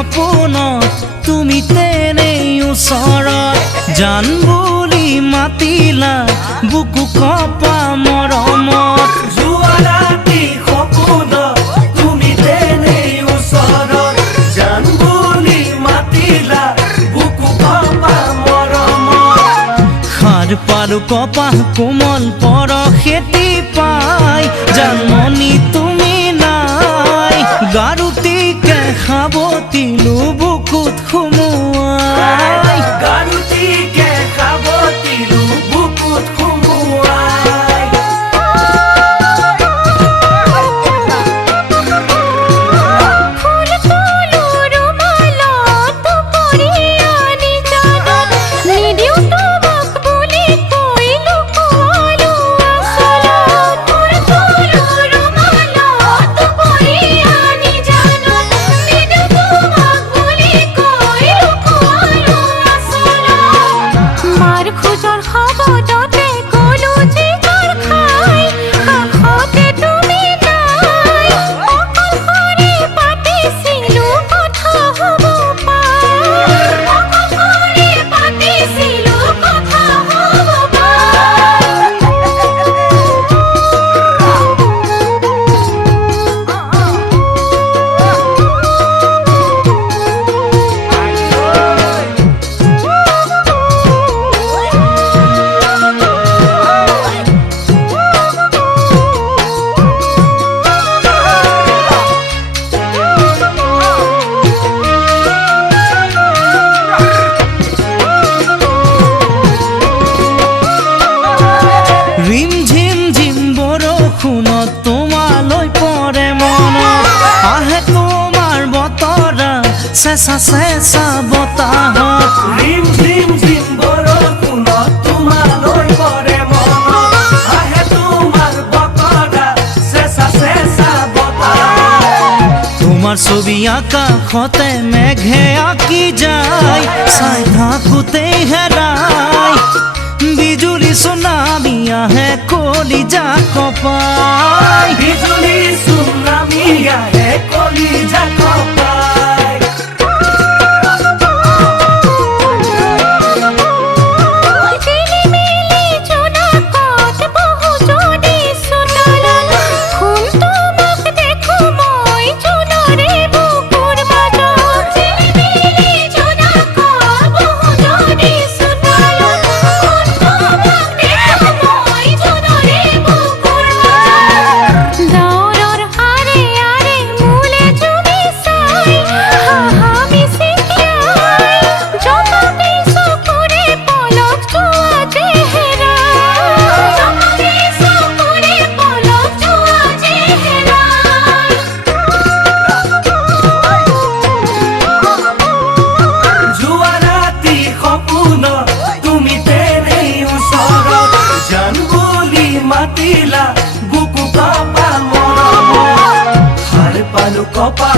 সপোনত তুমি তেনেই ওচৰত জান বুলি মাতিলা বুকু কপা মৰমত যোৱা ৰাতি সপোনত তুমি তেনেই ওচৰত জান বুলি মাতিলা বুকু কপা মৰমত সাৰ পালো কপাহ কোমল পৰশেতি পাই জানমণি তুমি নাই গাৰুতিকে সাৱতিলো বুকুত সুমুৱাই গাৰুতিকে সাৱতিলো বুকুত সুমুৱাই ফুল তুলো ৰুমালত পৰিয়ানি জানত নিদিও তোমাক বুলি কৈ লুকুৱালো আচলত ফুল তুলো ৰুমালত পৰিয়ানি জানত নিদিও তোমাক বুলি কৈ লুকুৱালো আচলত মাৰ খোজৰ শব্দতে গলো জিকাৰ খাই কাষতে তুমি নাই অকলশৰে পাতিছিলো কথা হ'ব পাই অকলশৰে পাতিছিলো কথা হ'ব ৰিম ঝিম ঝিম বৰষুণত তোমালৈ পৰে মনত আহে তোমাৰ বতৰা চেঁচা চেঁচা বতাহত ৰিম ঝিম ঝিম বৰষুণত তোমালৈ পৰে মনত আহে তোমাৰ বতৰা চেঁচা চেঁচা বতাহ তোমাৰ ছবি আকাশতে মেঘে আঁকি যায় চাই থাকোঁতেই হেৰাই বিজুলী চুনামি আহে কলিজা কপাই বিজুলী চুনামি আহে কলিজা কপাই ঝিলিমিলি জোনাকত বহু যদি চোতালত শুন তোমাক দেখো মই জোনৰে বুকুৰ মাজত ঝিলিমিলি জোনাকত বহু যদি চোতালত শুন তোমাক দেখো মই জোনৰে বুকুৰ মাজত ডাৱৰৰ আৰে আৰে মোলে জুমি চাই হাহা মিচিকিয়াই জপতি চকুৰে পলক যোৱা চেহেৰাই জপতি চকুৰে পলক যোৱা চেহেৰাই যোৱা ৰাতি সপোনত তুমি তেনেই ওচৰত জান বুলি মাতিলা বুকু কপা মৰমত সাৰ পালো কপা